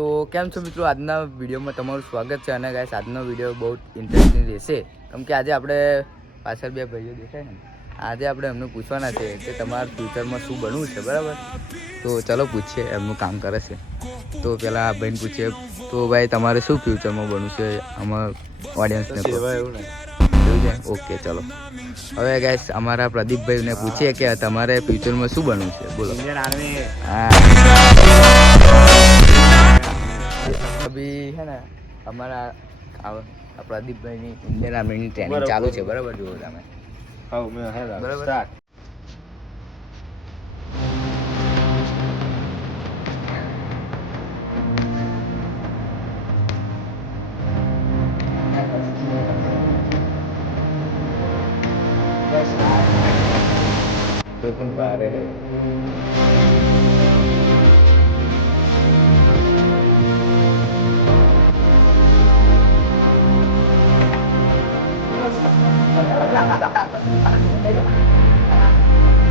તો કેમ છો મિત્રો, આજના વિડીયોમાં તમારું સ્વાગત છે. અને ગાઈસ આજનો વિડીયો બહુ ઇન્ટરેસ્ટિંગ રહેશે, કેમ કે આજે આપણે પાછળ બે ભાઈઓ દેખાય ને, આજે આપણે એમને પૂછવાના છે કે તમારા ફ્યુચરમાં શું બનવું છે, બરાબર? તો ચલો પૂછીએ, એમનું કામ કરે છે. તો પહેલાં આ ભાઈને પૂછીએ, તો ભાઈ તમારે શું ફ્યુચરમાં બનવું છે? અમારા ઓડિયન્સને ઓકે ચલો. હવે ગાઈસ અમારા પ્રદીપભાઈને પૂછીએ કે તમારે ફ્યુચરમાં શું બનવું છે, બોલો. અભી હે ને અમારા પ્રદીપભાઈની ઇન્ડિયન આર્મીની ટ્રેનિંગ ચાલુ છે, બરાબર? જુઓ તમે. બરાબર. તો પણ બારે